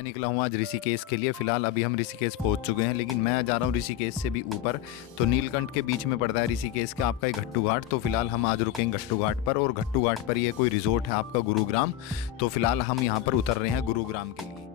मैं निकला हूँ आज ऋषिकेश के लिए। फिलहाल अभी हम ऋषिकेश पहुँच चुके हैं, लेकिन मैं जा रहा हूँ ऋषिकेश से भी ऊपर। तो नीलकंठ के बीच में पड़ता है ऋषिकेश का आपका एक घट्टू घाट। तो फिलहाल हम आज रुकेंगे घट्टू घाट पर, और घट्टू घाट पर ये कोई रिजॉर्ट है आपका गुरुग्राम। तो फिलहाल हम यहाँ पर उतर रहे हैं गुरुग्राम के लिए।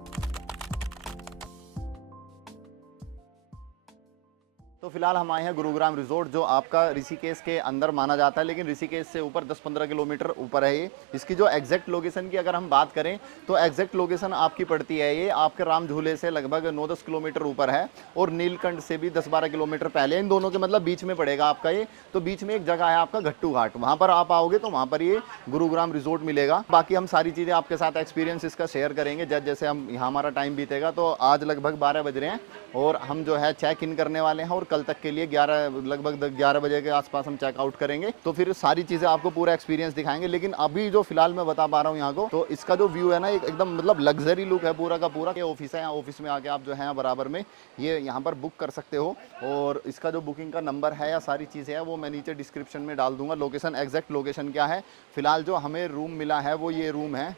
तो फिलहाल हम आए हैं गुरुग्राम रिजॉर्ट, जो आपका ऋषिकेश के अंदर माना जाता है, लेकिन ऋषिकेश से ऊपर 10-15 किलोमीटर ऊपर है ये। इसकी जो एग्जैक्ट लोकेशन की अगर हम बात करें तो एग्जैक्ट लोकेशन आपकी पड़ती है ये आपके राम झूले से लगभग 9-10 किलोमीटर ऊपर है, और नीलकंठ से भी 10-12 किलोमीटर पहले। इन दोनों के मतलब बीच में पड़ेगा आपका ये। तो बीच में एक जगह है आपका घट्टू घाट, वहाँ पर आप आओगे तो वहाँ पर ये गुरुग्राम रिजॉर्ट मिलेगा। बाकी हम सारी चीज़ें आपके साथ एक्सपीरियंस इसका शेयर करेंगे जैसे जैसे हम यहाँ हमारा टाइम बीतेगा। तो आज लगभग 12 बज रहे हैं और हम जो है चेक इन करने वाले हैं, और कल तक के लिए लगभग 11 बजे के आसपास हम चेकआउट करेंगे। तो फिर सारी चीज़ें आपको पूरा एक्सपीरियंस दिखाएंगे। लेकिन अभी जो फिलहाल मैं बता पा रहा हूँ यहाँ को, तो इसका जो व्यू है ना एकदम मतलब लग्जरी लुक है पूरा का पूरा। ये ऑफिस है, यहाँ ऑफिस में आके आप जो है बराबर में ये यहाँ पर बुक कर सकते हो, और इसका जो बुकिंग का नंबर है या सारी चीज़ें हैं वो मैं नीचे डिस्क्रिप्शन में डाल दूंगा। लोकेशन एग्जैक्ट लोकेशन क्या है, फिलहाल जो हमें रूम मिला है वो ये रूम है।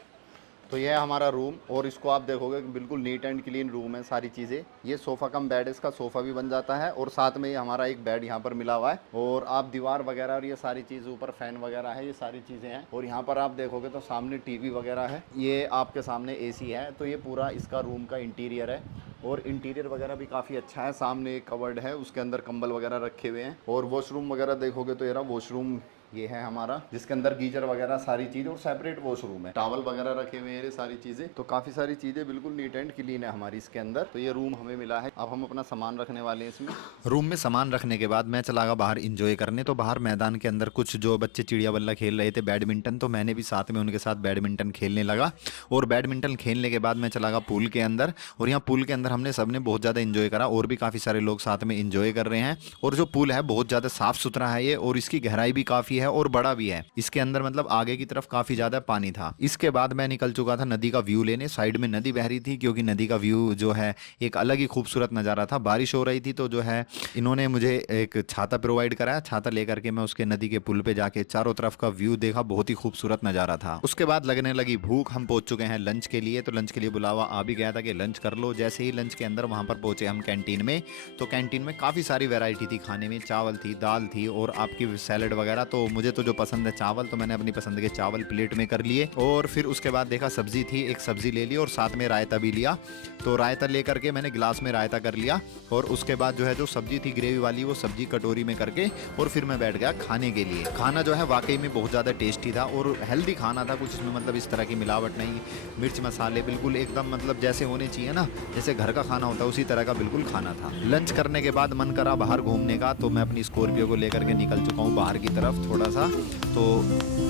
तो ये है हमारा रूम, और इसको आप देखोगे बिल्कुल नीट एंड क्लीन रूम है सारी चीज़ें। ये सोफ़ा कम बेड, इसका सोफ़ा भी बन जाता है, और साथ में ये हमारा एक बेड यहाँ पर मिला हुआ है। और आप दीवार वगैरह और ये सारी चीज़, ऊपर फैन वगैरह है, ये सारी चीज़ें हैं। और यहाँ पर आप देखोगे तो सामने टीवी वगैरह है, ये आपके सामने एसी है। तो ये पूरा इसका रूम का इंटीरियर है, और इंटीरियर वगैरह भी काफ़ी अच्छा है। सामने एक कवर्ड है, उसके अंदर कंबल वगैरह रखे हुए हैं। और वॉशरूम वगैरह देखोगे तो ये रहा वॉशरूम, ये है हमारा, जिसके अंदर गीजर वगैरह सारी चीज़, और सेपरेट वॉशरूम है, टॉवल वगैरह रखे हुए हैं, ये सारी चीज़ें। तो काफ़ी सारी चीज़ें बिल्कुल नीट एंड क्लीन है हमारी इसके अंदर। तो ये रूम हमें मिला है, अब हम अपना सामान रखने वाले हैं इसमें। रूम में सामान रखने के बाद मैं चला गया बाहर इंजॉय करने। तो बाहर मैदान के अंदर कुछ जो बच्चे चिड़िया बल्ला खेल रहे थे बैडमिंटन, तो मैंने भी साथ में उनके साथ बैडमिंटन खेलने लगा। और बैडमिंटन खेलने के बाद मैं चला गया पूल के अंदर, और यहाँ पूल के अंदर हमने सबने बहुत ज़्यादा इंजॉय करा, और भी काफ़ी सारे लोग साथ में इंजॉय कर रहे हैं। और जो पूल है बहुत ज़्यादा साफ़ सुथरा है ये, और इसकी गहराई भी काफ़ी है और बड़ा भी है। इसके अंदर मतलब आगे की तरफ काफी ज्यादा पानी था। इसके बाद मैं निकल चुका था नदी का व्यू लेने। साइड में नदी बह रही थी, क्योंकि नदी का व्यू जो है एक अलग ही खूबसूरत नज़ारा था। बारिश हो रही थी, तो जो है इन्होंने मुझे एक छाता प्रोवाइड कराया। छाता लेकर के मैं उसके नदी के पुल पे जाके चारों तरफ का व्यू देखा, बहुत ही खूबसूरत नज़ारा था। उसके बाद लगने लगी भूख, हम पहुंच चुके हैं लंच के लिए। तो लंच के लिए बुलावा आ भी गया था कि लंच कर लो। जैसे ही लंच के अंदर वहां पर पहुंचे हम कैंटीन में, तो कैंटीन में काफ़ी सारी वैरायटी थी खाने में। चावल थी, दाल थी, और आपकी सैलड वगैरह। तो मुझे तो जो पसंद है चावल, तो मैंने अपनी पसंद के चावल प्लेट में कर लिए। और फिर उसके बाद देखा सब्जी थी, एक सब्जी ले ली, और साथ में रायता भी लिया। तो रायता लेकर के मैंने गिलास में रायता कर लिया, और उसके बाद जो है जो सब्जी थी ग्रेवी वाली, वो सब्जी कटोरी में करके, और फिर मैं बैठ गया खाने के लिए। खाना जो है वाकई में बहुत ज़्यादा टेस्टी था, और हेल्दी खाना था। कुछ इसमें मतलब इस तरह की मिलावट नहीं, मिर्च मसाले बिल्कुल एकदम मतलब जैसे होने चाहिए ना, जैसे घर का खाना होता है उसी तरह का बिल्कुल खाना था। लंच करने के बाद मन करा बाहर घूमने का, तो मैं अपनी स्कॉर्पियो को लेकर के निकल चुका हूँ बाहर की तरफ थोड़ा सा। तो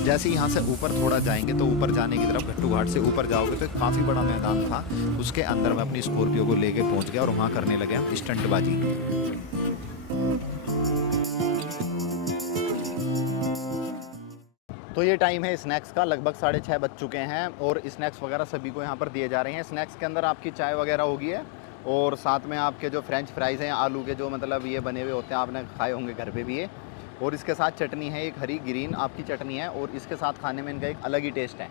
जैसे यहाँ से ऊपर थोड़ा जाएंगे, तो ऊपर जाने की तरफ घट्टू घाट से ऊपर जाओगे तो काफ़ी बड़ा मैदान था। उसके अंदर मैं अपनी स्कॉर्पियो को लेके पहुँच गया, और वहाँ करने लगे हम स्टंटबाजी। तो ये टाइम है स्नैक्स का, लगभग 6:30 बज चुके हैं, और स्नैक्स वगैरह सभी को यहाँ पर दिए जा रहे हैं। स्नैक्स के अंदर आपकी चाय वगैरह होगी है, और साथ में आपके जो फ्रेंच फ्राइज़ हैं आलू के, जो मतलब ये बने हुए होते हैं, आपने खाए होंगे घर पे भी ये। और इसके साथ चटनी है, एक हरी ग्रीन आपकी चटनी है, और इसके साथ खाने में इनका एक अलग ही टेस्ट है।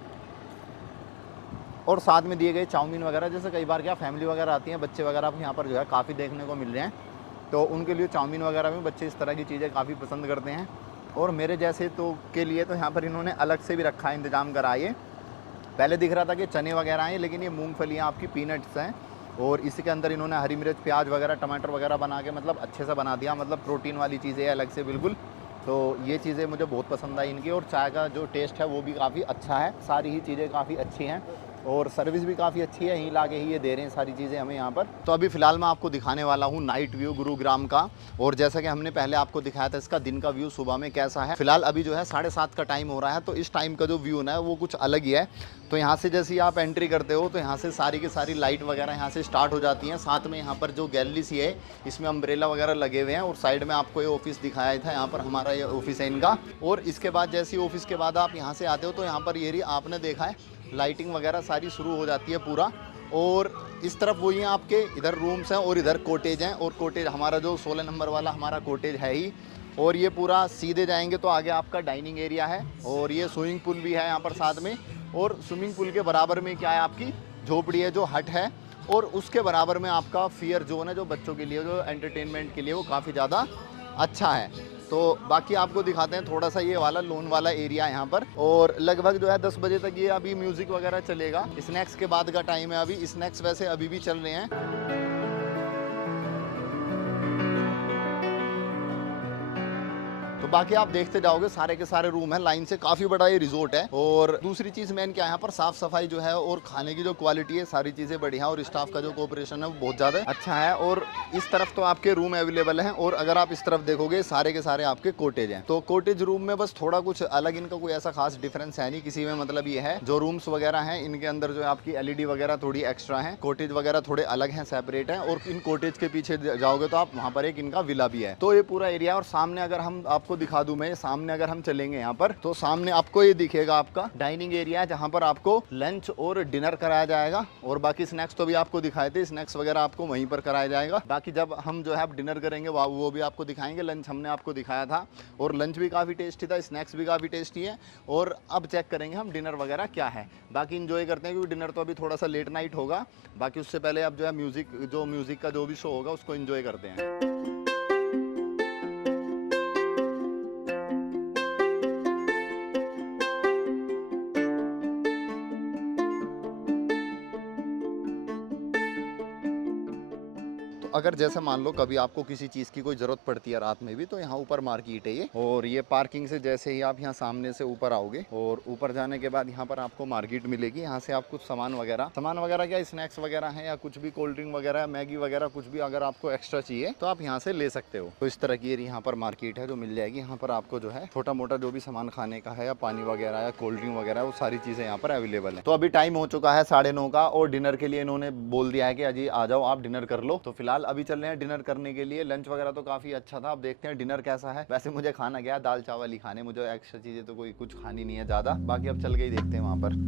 और साथ में दिए गए चाउमीन वगैरह, जैसे कई बार क्या फैमिली वगैरह आती हैं, बच्चे वगैरह यहाँ पर जो है काफ़ी देखने को मिल रहे हैं, तो उनके लिए चाउमीन वगैरह में बच्चे इस तरह की चीज़ें काफ़ी पसंद करते हैं। और मेरे जैसे तो के लिए तो यहाँ पर इन्होंने अलग से भी रखा है, इंतज़ाम करा है। पहले दिख रहा था कि चने वगैरह हैं, लेकिन ये मूंगफलियाँ आपकी पीनट्स हैं, और इसी के अंदर इन्होंने हरी मिर्च, प्याज वगैरह, टमाटर वगैरह बना के मतलब अच्छे से बना दिया, मतलब प्रोटीन वाली चीज़ें है अलग से बिल्कुल। तो ये चीज़ें मुझे बहुत पसंद आई इनकी, और चाय का जो टेस्ट है वो भी काफ़ी अच्छा है। सारी ही चीज़ें काफ़ी अच्छी हैं, और सर्विस भी काफ़ी अच्छी है। यहीं लाके ही ये दे रहे हैं सारी चीज़ें हमें यहाँ पर। तो अभी फ़िलहाल मैं आपको दिखाने वाला हूँ नाइट व्यू गुरुग्राम का। और जैसा कि हमने पहले आपको दिखाया था इसका दिन का व्यू सुबह में कैसा है। फिलहाल अभी जो है 7:30 का टाइम हो रहा है, तो इस टाइम का जो व्यू है वो कुछ अलग ही है। तो यहाँ से जैसे ही आप एंट्री करते हो, तो यहाँ से सारी की सारी लाइट वगैरह यहाँ से स्टार्ट हो जाती हैं। साथ में यहाँ पर जो गैलरी सी है, इसमें अम्ब्रेला वगैरह लगे हुए हैं, और साइड में आपको ये ऑफिस दिखाया था, यहाँ पर हमारा ये ऑफिस है इनका। और इसके बाद जैसे ही ऑफिस के बाद आप यहाँ से आते हो, तो यहाँ पर ये आपने देखा है लाइटिंग वगैरह सारी शुरू हो जाती है पूरा। और इस तरफ वही हैं आपके, इधर रूम्स हैं और इधर कोटेज हैं, और कोटेज हमारा जो 16 नंबर वाला हमारा कोटेज है ही। और ये पूरा सीधे जाएंगे तो आगे आपका डाइनिंग एरिया है, और ये स्विमिंग पूल भी है यहाँ पर साथ में। और स्विमिंग पूल के बराबर में क्या है, आपकी झोपड़ी है, जो हट है, और उसके बराबर में आपका फियर जोन है जो बच्चों के लिए, जो एंटरटेनमेंट के लिए वो काफ़ी ज़्यादा अच्छा है। तो बाकी आपको दिखाते हैं थोड़ा सा ये वाला लोन वाला एरिया यहाँ पर, और लगभग जो है 10 बजे तक ये अभी म्यूज़िक वगैरह चलेगा। स्नैक्स के बाद का टाइम है अभी, स्नैक्स वैसे अभी भी चल रहे हैं। तो बाकी आप देखते जाओगे सारे के सारे रूम है लाइन से, काफी बड़ा ये रिजोर्ट है। और दूसरी चीज मेन क्या है, यहाँ पर साफ सफाई जो है और खाने की जो क्वालिटी है सारी चीजें बढ़िया है, और स्टाफ का जो कोऑपरेशन है वो बहुत ज्यादा अच्छा है। और इस तरफ तो आपके रूम अवेलेबल हैं, और अगर आप इस तरफ देखोगे सारे के सारे आपके कोटेज हैं। तो कोटेज रूम में बस थोड़ा कुछ अलग, इनका कोई ऐसा खास डिफरेंस है नहीं किसी में। मतलब ये है जो रूम्स वगैरह हैं इनके अंदर जो है आपकी एलईडी वगैरह थोड़ी एक्स्ट्रा है, कोटेज वगैरह थोड़े अलग हैं, सेपरेट हैं। और इन कोटेज के पीछे जाओगे तो आप वहाँ पर एक इनका विला भी है। तो ये पूरा एरिया, और सामने अगर हम आपको दिखा दूं मैं, सामने अगर हम चलेंगे यहाँ पर तो सामने आपको ये दिखेगा आपका डाइनिंग एरिया है, जहाँ पर आपको लंच और डिनर कराया जाएगा। और बाकी स्नैक्स तो भी आपको दिखाए थे, स्नैक्स वगैरह आपको वहीं पर कराया जाएगा। बाकी जब हम जो है आप डिनर करेंगे वो भी आपको दिखाएंगे। लंच हमने आपको दिखाया था, और लंच भी काफ़ी टेस्टी था, स्नैक्स भी काफ़ी टेस्टी है। और अब चेक करेंगे हम डिनर वगैरह क्या है। बाकी इंजॉय करते हैं, क्योंकि डिनर तो अभी थोड़ा सा लेट नाइट होगा। बाकी उससे पहले अब जो है म्यूजिक का जो भी शो होगा उसको एंजॉय करते हैं। अगर जैसे मान लो कभी आपको किसी चीज़ की कोई ज़रूरत पड़ती है रात में भी, तो यहाँ ऊपर मार्केट है ये। और ये पार्किंग से जैसे ही आप यहाँ सामने से ऊपर आओगे, और ऊपर जाने के बाद यहाँ पर आपको मार्केट मिलेगी। यहाँ से आप कुछ सामान वगैरह क्या स्नैक्स वगैरह हैं, या कुछ भी कोल्ड ड्रिंक वगैरह, मैगी वगैरह कुछ भी अगर आपको एक्स्ट्रा चाहिए तो आप यहाँ से ले सकते हो। तो इस तरह की यहाँ पर मार्केट है जो मिल जाएगी। यहाँ पर आपको जो है छोटा मोटा जो भी सामान खाने का है, या पानी वगैरह या कोल्ड ड्रिंक वगैरह, वो सारी चीज़ें यहाँ पर अवेलेबल है। तो अभी टाइम हो चुका है 9:30 का, और डिनर के लिए इन्होंने बोल दिया है कि अजी आ जाओ आप डिनर कर लो। तो फिलहाल अभी चल रहे हैं डिनर करने के लिए। लंच वगैरह तो काफी अच्छा था, अब देखते हैं डिनर कैसा है। वैसे मुझे खाना गया दाल चावल ही खाने, मुझे एक्स्ट्रा चीजें तो कोई कुछ खानी नहीं है ज्यादा। बाकी अब चल के ही देखते हैं वहां पर।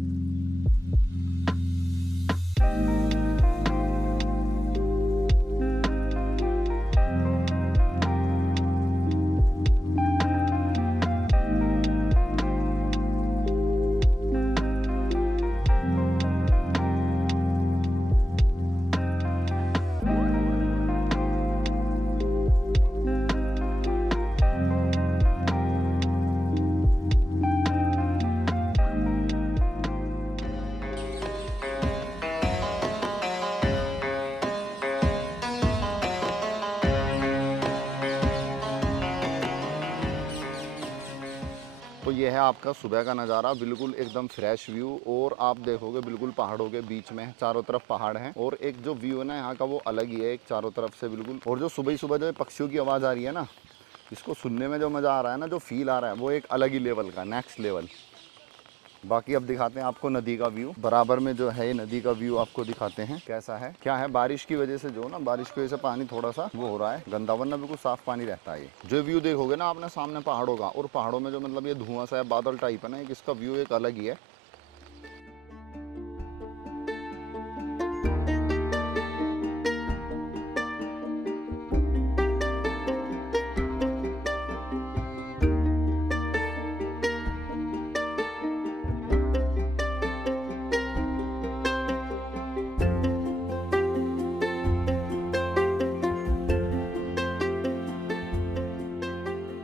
तो ये है आपका सुबह का नज़ारा, बिल्कुल एकदम फ्रेश व्यू। और आप देखोगे बिल्कुल पहाड़ों के बीच में, चारों तरफ पहाड़ हैं, और एक जो व्यू है ना यहाँ का वो अलग ही है, एक चारों तरफ से बिल्कुल। और जो सुबह सुबह जो पक्षियों की आवाज़ आ रही है ना, इसको सुनने में जो मज़ा आ रहा है ना, जो फील आ रहा है, वो एक अलग ही लेवल का, नेक्स्ट लेवल। बाकी अब दिखाते हैं आपको नदी का व्यू। बराबर में जो है ये नदी का व्यू आपको दिखाते हैं कैसा है क्या है। बारिश की वजह से जो ना, बारिश की वजह से पानी थोड़ा सा वो हो रहा है गंदा, वरना बिल्कुल साफ पानी रहता है। ये जो व्यू देखोगे ना आपने सामने पहाड़ों का, और पहाड़ों में जो मतलब ये धुआं सा है, बादल टाइप है ना, एक इसका व्यू एक अलग ही है।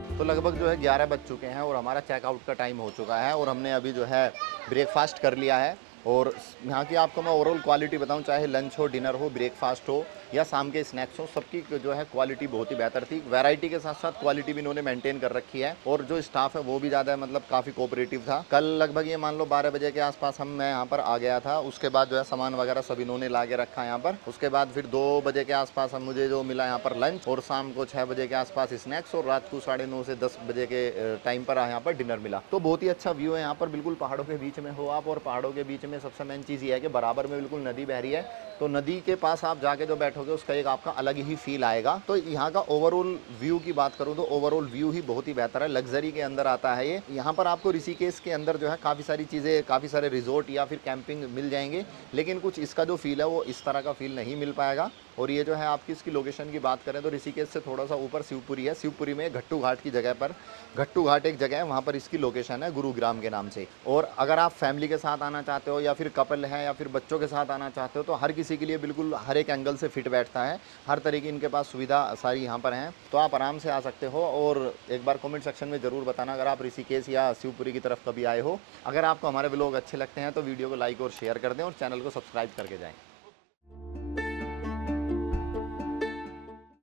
तो लगभग जो है 11 बज चुके हैं, और हमारा चेकआउट का टाइम हो चुका है, और हमने अभी जो है ब्रेकफास्ट कर लिया है। और यहाँ की आपको मैं ओवरऑल क्वालिटी बताऊँ, चाहे लंच हो, डिनर हो, ब्रेकफास्ट हो, या शाम के स्नैक्स हो, सबकी जो है क्वालिटी बहुत ही बेहतर थी। वैरायटी के साथ साथ क्वालिटी भी इन्होंने मेंटेन कर रखी है, और जो स्टाफ है वो भी ज़्यादा मतलब काफ़ी कोऑपरेटिव था। कल लगभग ये मान लो 12 बजे के आसपास मैं यहाँ पर आ गया था। उसके बाद जो है सामान वगैरह सब इन्होंने ला के रखा यहाँ पर। उसके बाद फिर 2 बजे के आसपास हम मुझे जो मिला यहाँ पर लंच, और शाम को 6 बजे के आसपास स्नैक्स, और रात को 9:30 से 10 बजे के टाइम पर यहाँ पर डिनर मिला। तो बहुत ही अच्छा व्यू है यहाँ पर, बिल्कुल पहाड़ों के बीच में हो आप, और पहाड़ों के बीच में सबसे मेन चीज़ ये है कि बराबर में बिल्कुल नदी बह रही है। तो नदी के पास आप जाके जो बैठो बैठोगे उसका एक आपका अलग ही फील आएगा। तो यहाँ का ओवरऑल व्यू की बात करूँ तो ओवरऑल व्यू ही बहुत ही बेहतर है, लग्जरी के अंदर आता है ये। यहाँ पर आपको ऋषिकेश के अंदर जो है काफ़ी सारी चीज़ें, काफ़ी सारे रिजॉर्ट या फिर कैंपिंग मिल जाएंगे, लेकिन कुछ इसका जो फील है वो इस तरह का फील नहीं मिल पाएगा। और ये जो है आपकी इसकी लोकेशन की बात करें तो ऋषिकेश से थोड़ा सा ऊपर शिवपुरी है। शिवपुरी में घट्टू घाट की जगह पर, घट्टू घाट एक जगह है, वहाँ पर इसकी लोकेशन है गुरुग्राम के नाम से। और अगर आप फैमिली के साथ आना चाहते हो या फिर कपल है या फिर बच्चों के साथ आना चाहते हो तो हर किसी के लिए बिल्कुल हर एक एंगल से फिट बैठता है। हर तरह की इनके पास सुविधा सारी यहाँ पर हैं, तो आप आराम से आ सकते हो। और एक बार कमेंट सेक्शन में ज़रूर बताना अगर आप ऋषिकेश या शिवपुरी की तरफ कभी आए हो। अगर आपको हमारे ब्लॉग अच्छे लगते हैं तो वीडियो को लाइक और शेयर कर दें और चैनल को सब्सक्राइब करके जाएँ।